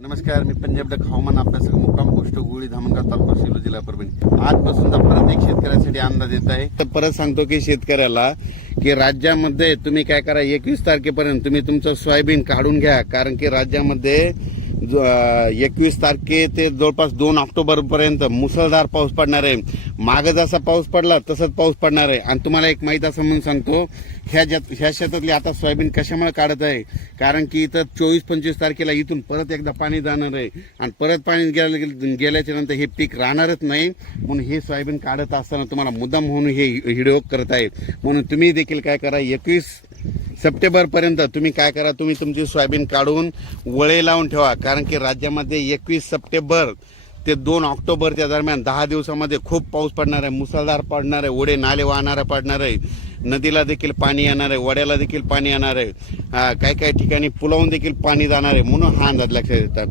नमस्कार मी पंजाब डक हवामान अभ्यासक मुक्काम गोष्ट गुळी धामणगाव तालुका सेलू जिल्हा परभणी. आजपासून परत एक शेतकऱ्यासाठी अंदाज येत आहे. तर परत सांगतो की शेतकऱ्याला की राज्यामध्ये तुम्ही काय करा एकवीस तारखेपर्यंत तुम्ही तुमचं सोयाबीन काढून घ्या कारण की राज्यामध्ये एकवीस तारखे ते जवळपास दोन ऑक्टोबरपर्यंत मुसळधार पाऊस पडणार आहे. मागं जसा पाऊस पडला तसंच पाऊस पडणार आहे. आणि तुम्हाला एक माहीत असं म्हणून सांगतो ह्या ज्यात ह्या शेतातली आता सोयाबीन कशामुळे काढत आहे? कारण की इथं चोवीस पंचवीस तारखेला इथून परत एकदा पाणी जाणार आहे. आणि परत पाणी गेल्या गेल्याच्यानंतर हे पीक राहणारच नाही. म्हणून हे सोयाबीन काढत असताना तुम्हाला मुद्दाम म्हणून हे व्हिडिओ करत आहे. म्हणून तुम्ही देखील काय करा एकवीस सप्टेंबरपर्यंत तुम्ही काय करा तुम्ही तुमची सोयाबीन काढून वळे लावून ठेवा. कारण की राज्यामध्ये एकवीस सप्टेंबर ते दोन ऑक्टोबरच्या दरम्यान दहा दिवसामध्ये खूप पाऊस पडणार आहे मुसळधार पडणार आहे ओढे नाले वाहणारे पडणार आहे नदीला देखील पाणी येणार आहे वड्याला देखील पाणी येणार आहे काही काही ठिकाणी पुलावून देखील पाणी जाणार आहे म्हणून हा अंदाज लक्षात येतात.